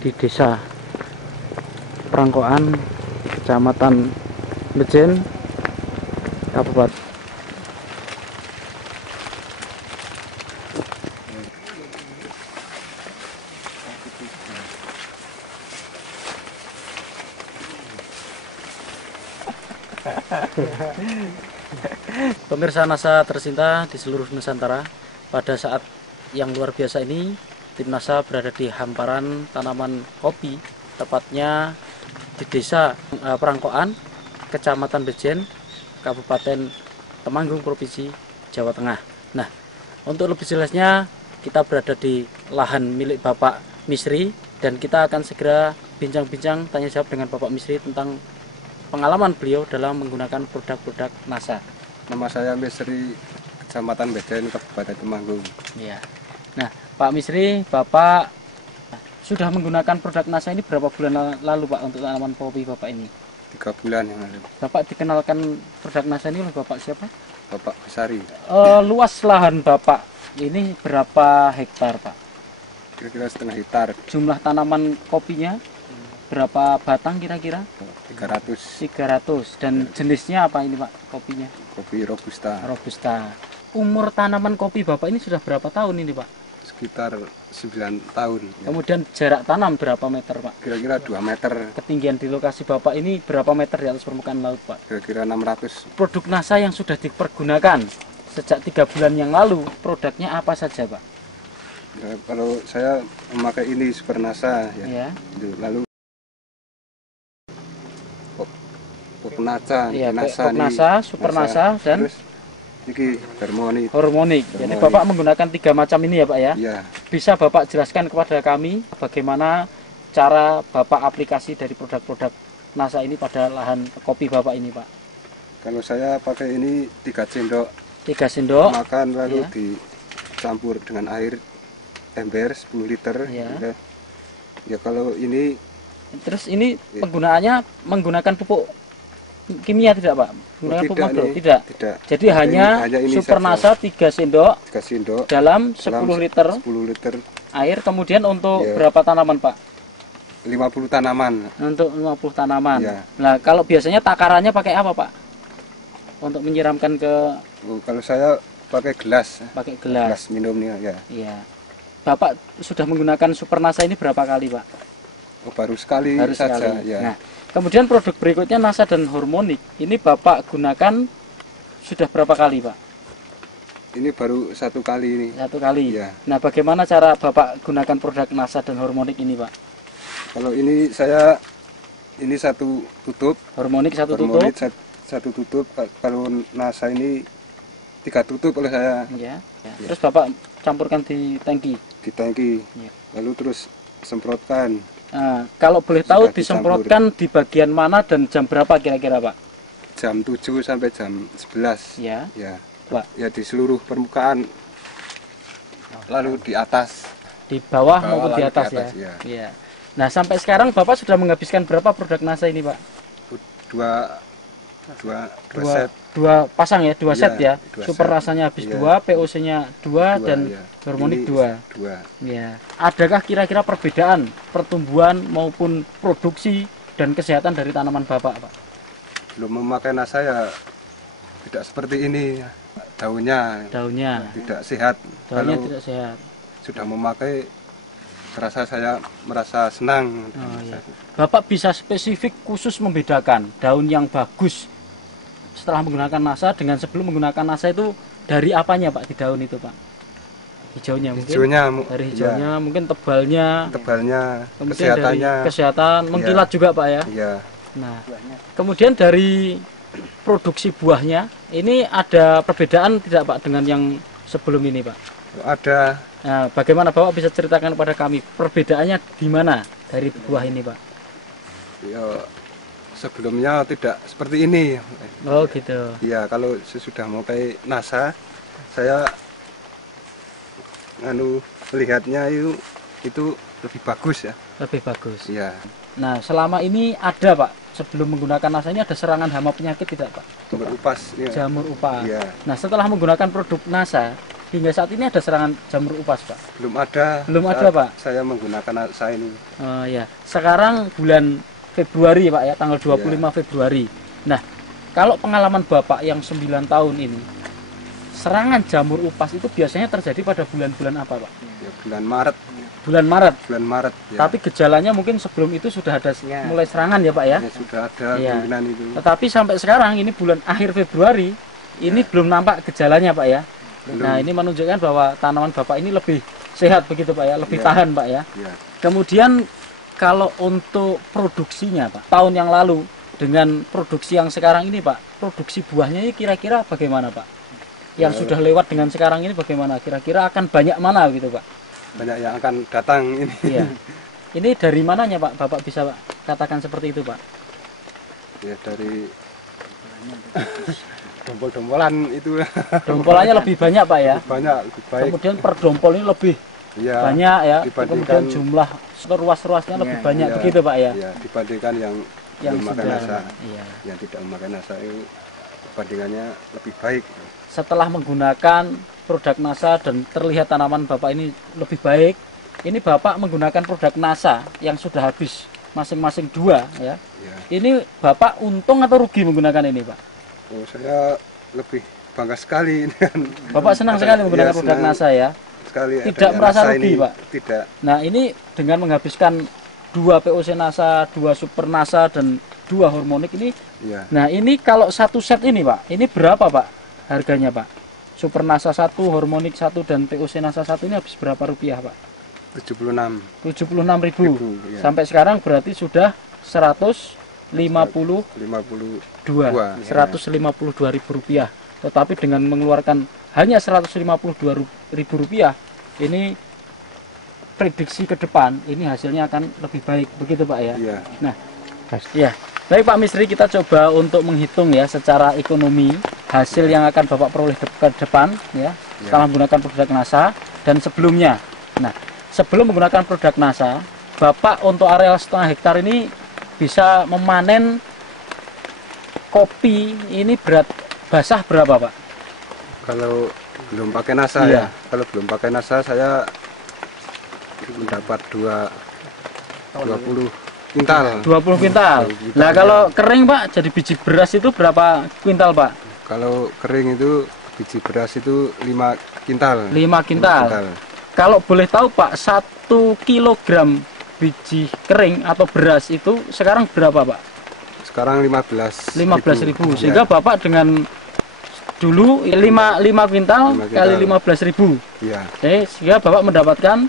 di Desa Prangkoan, Kecamatan Mejen, Kabupaten. Pemirsa NASA tercinta di seluruh Nusantara, pada saat yang luar biasa ini, tim NASA berada di hamparan tanaman kopi, tepatnya di Desa Prangkoan, Kecamatan Bejen, Kabupaten Temanggung, Provinsi Jawa Tengah. Nah, untuk lebih jelasnya, kita berada di lahan milik Bapak Misri, dan kita akan segera bincang-bincang tanya jawab dengan Bapak Misri tentang pengalaman beliau dalam menggunakan produk-produk NASA. Nama saya Misri, Kecamatan Bejen, Kabupaten Temanggung. Ya. Nah, Pak Misri, Bapak sudah menggunakan produk NASA ini berapa bulan lalu, Pak, untuk tanaman kopi Bapak ini? 3 bulan yang lalu. Bapak dikenalkan produk NASA ini oleh Bapak siapa? Bapak Besari. Luas lahan Bapak ini berapa hektar, Pak? Kira-kira setengah hektar. Jumlah tanaman kopinya berapa batang kira-kira? 300. Dan jenisnya apa ini, Pak, kopinya? Kopi Robusta. Robusta. Umur tanaman kopi Bapak ini sudah berapa tahun ini, Pak? Sekitar 9 tahun. Ya. Kemudian jarak tanam berapa meter, Pak? Kira-kira 2 meter. Ketinggian di lokasi Bapak ini berapa meter di atas permukaan laut, Pak? Kira-kira 600. Produk NASA yang sudah dipergunakan sejak 3 bulan yang lalu, produknya apa saja, Pak? Ya, kalau saya memakai ini Super NASA, ya. Lalu Popnasa, ya, NASA, Super NASA, dan terus ini Hormonik. Jadi Bapak menggunakan 3 macam ini ya, Pak ya? Iya. Bisa Bapak jelaskan kepada kami bagaimana cara Bapak aplikasi dari produk-produk NASA ini pada lahan kopi Bapak ini, Pak? Kalau saya pakai ini 3 sendok. 3 sendok. Makan lalu dicampur dengan air ember 10 liter. Ya. Ya kalau ini. Terus ini penggunaannya menggunakan pupuk kimia tidak, Pak? Menggunakan pupuk makro? Tidak. Jadi hanya Super NASA 3 sendok dalam 10 liter air. Kemudian untuk berapa tanaman, Pak? 50 tanaman. Untuk 50 tanaman. Ya. Nah, kalau biasanya takarannya pakai apa, Pak? Untuk menyiramkan ke... Kalau saya pakai gelas. Pakai gelas. Gelas minumnya, ya. Iya. Bapak sudah menggunakan Super NASA ini berapa kali, Pak? Baru sekali saja. Ya. Nah, kemudian produk berikutnya NASA dan Hormonik. Ini Bapak gunakan sudah berapa kali, Pak? Ini baru 1 kali ini. 1 kali. Ya. Nah, bagaimana cara Bapak gunakan produk NASA dan Hormonik ini, Pak? Kalau ini saya satu tutup. Hormonik satu tutup. Kalau NASA ini 3 tutup oleh saya. Ya. Terus Bapak campurkan di tangki. Di tangki. Ya. Lalu terus semprotkan. Nah, kalau boleh tahu disemprotkan di bagian mana dan jam berapa kira-kira, Pak? Jam 7 sampai jam 11. Ya. Ya. Pak. Ya di seluruh permukaan. Lalu di atas. Di bawah maupun di atas, ya. Ya. Nah, sampai sekarang Bapak sudah menghabiskan berapa produk NASA ini, Pak? Dua pasang ya, 2 set ya. Super rasanya habis 2, POC-nya 2 dan Hormonik 2. Ya. Adakah kira-kira perbedaan pertumbuhan maupun produksi dan kesehatan dari tanaman Bapak, Pak? Belum memakai NASA ya tidak seperti ini. Daunnya tidak sehat. Daunnya kalau tidak sehat. Sudah memakai saya merasa senang. Ya. Bapak bisa spesifik khusus membedakan daun yang bagus setelah menggunakan NASA dengan sebelum menggunakan NASA itu dari apanya, Pak, di daun itu, Pak? Hijaunya mungkin. Dari hijaunya, ya. Mungkin tebalnya, kemudian kesehatannya, dari kesehatan, mengkilat juga, Pak ya. Iya. Nah, kemudian dari produksi buahnya ini ada perbedaan tidak, Pak, dengan yang sebelum ini, Pak? Ada. Nah, bagaimana Bapak bisa ceritakan kepada kami perbedaannya di mana dari buah ini, Pak? Ya, sebelumnya tidak seperti ini. Oh gitu. Ya, kalau sesudah memakai NASA, saya melihatnya itu lebih bagus ya. Lebih bagus. Iya. Nah, selama ini ada, Pak, sebelum menggunakan NASA ini ada serangan hama penyakit tidak, Pak? Jamur upas. Ya. Jamur upas. Ya. Nah, setelah menggunakan produk NASA, hingga saat ini ada serangan jamur upas, Pak? Belum ada. Belum ada, Pak? Saya menggunakan nasa ini. Oh ya. Sekarang bulan Februari, Pak ya, tanggal 25 Februari. Nah, kalau pengalaman Bapak yang 9 tahun ini, serangan jamur upas itu biasanya terjadi pada bulan-bulan apa, Pak? Ya, bulan Maret. Bulan Maret. Bulan Maret. Ya. Tapi gejalanya mungkin sebelum itu sudah ada mulai serangan ya, Pak ya? Ya, sudah ada kemungkinan itu. Tetapi sampai sekarang ini bulan akhir Februari, ini belum nampak gejalanya, Pak ya? Belum. Nah, ini menunjukkan bahwa tanaman Bapak ini lebih sehat begitu, Pak ya? Lebih tahan, Pak ya? Kemudian kalau untuk produksinya, Pak, tahun yang lalu dengan produksi yang sekarang ini, Pak, produksi buahnya ini kira-kira bagaimana, Pak? Yang sudah lewat dengan sekarang ini bagaimana? Kira-kira akan banyak mana gitu, Pak? Banyak yang akan datang ini. Iya. Ini dari mananya, Pak? Bapak bisa katakan seperti itu, Pak? Ya dari dompol-dompolan itu. Dompolannya lebih banyak, Pak ya? Banyak, lebih baik. Kemudian per dompol ini lebih banyak ya. Kemudian jumlah ruas-ruasnya lebih banyak begitu, Pak ya? Iya, dibandingkan yang memakai nasa. Iya. Yang tidak memakai nasa itu perbandingannya lebih baik. Setelah menggunakan produk nasa dan terlihat tanaman Bapak ini lebih baik, ini Bapak menggunakan produk nasa yang sudah habis masing-masing 2 ya. Ini Bapak untung atau rugi menggunakan ini, Pak? Oh, saya lebih bangga sekali dengan Bapak senang sekali menggunakan produk nasa ya. Sekali tidak merasa rugi, Pak? Tidak. Nah, ini dengan menghabiskan 2 POC nasa, 2 super nasa dan 2 hormonik ini. Nah, ini kalau satu set ini, Pak, ini berapa, Pak? Harganya, Pak? Super nasa 1, hormonik 1 dan POC nasa 1 ini habis berapa rupiah, Pak? 76.000. Sampai sekarang berarti sudah 152.000 rupiah. Tetapi dengan mengeluarkan hanya 152.000 rupiah, ini prediksi ke depan ini hasilnya akan lebih baik, begitu, Pak ya? Iya. Nah, ya. Baik, Pak Misri, kita coba untuk menghitung ya secara ekonomi hasil yang akan Bapak peroleh ke depan ya, setelah menggunakan produk nasa dan sebelumnya. Nah, sebelum menggunakan produk nasa, Bapak untuk areal 1,5 hektar ini bisa memanen kopi ini berat basah berapa, Pak? Kalau belum pakai nasa ya. Kalau belum pakai nasa saya mendapat 20 kuintal. 20 kuintal. Nah, kalau kering, Pak, jadi biji beras itu berapa kuintal, Pak? Kalau kering itu biji beras itu 5 kuintal. 5 kuintal. Kalau boleh tahu, Pak, 1 kilogram biji kering atau beras itu sekarang berapa, Pak? Sekarang 15.000. Sehingga Bapak dengan dulu 5 kuintal kali 15.000. Iya. Sehingga Bapak mendapatkan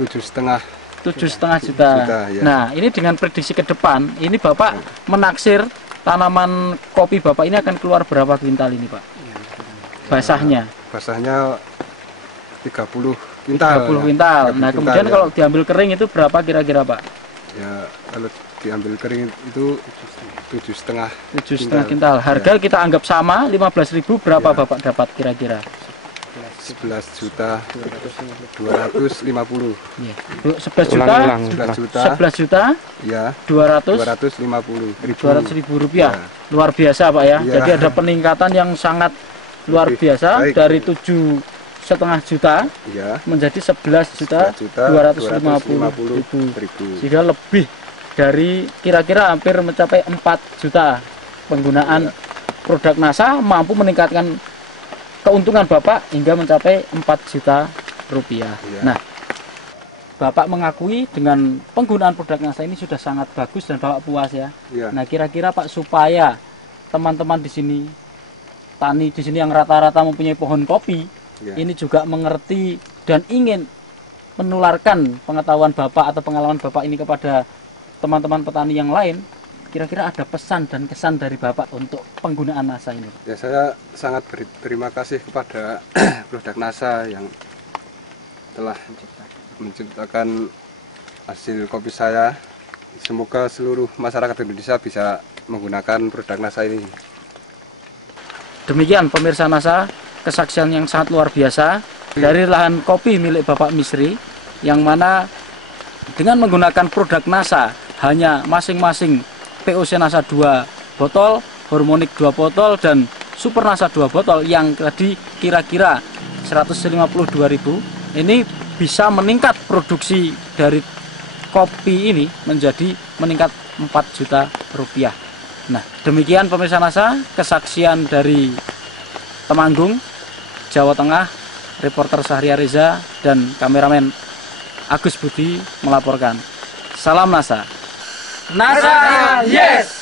7,5 juta. Ya. Nah, ini dengan prediksi ke depan, ini Bapak menaksir tanaman kopi Bapak ini akan keluar berapa kuintal ini, Pak? Basahnya? Basahnya 30 kuintal. 30 kuintal. Nah, kemudian kalau diambil kering itu berapa kira-kira, Pak? Ya, kalau diambil kering itu 7,5 kuintal. Harga kita anggap sama, 15.000, berapa Bapak dapat kira-kira? 11.250.000. Ya. 11 juta. Ya. 250.000 rupiah. Ya. Luar biasa, Pak ya. Jadi ada peningkatan yang sangat luar biasa dari 7,5 juta menjadi 11.250.000. Sehingga lebih dari kira-kira hampir mencapai 4 juta penggunaan produk nasa mampu meningkatkan keuntungan Bapak hingga mencapai 4 juta rupiah. Nah, Bapak mengakui dengan penggunaan produk nasa ini sudah sangat bagus dan Bapak puas ya. Nah, kira-kira Pak, supaya teman-teman di sini, tani di sini yang rata-rata mempunyai pohon kopi, ini juga mengerti dan ingin menularkan pengetahuan Bapak atau pengalaman Bapak ini kepada teman-teman petani yang lain, kira-kira ada pesan dan kesan dari Bapak untuk penggunaan nasa ini? Ya, saya sangat berterima kasih kepada produk nasa yang telah menciptakan hasil kopi saya. Semoga seluruh masyarakat Indonesia bisa menggunakan produk nasa ini. Demikian pemirsa nasa, kesaksian yang sangat luar biasa dari lahan kopi milik Bapak Misri, yang mana dengan menggunakan produk nasa hanya masing-masing POC nasa 2 botol, hormonik 2 botol, dan super nasa 2 botol yang tadi kira-kira 152.000, ini bisa meningkat produksi dari kopi ini menjadi meningkat 4 juta rupiah. Nah, demikian pemirsa NASA, kesaksian dari Temanggung, Jawa Tengah, reporter Sahria Reza dan kameramen Agus Budi melaporkan. Salam NASA. NASA, yes!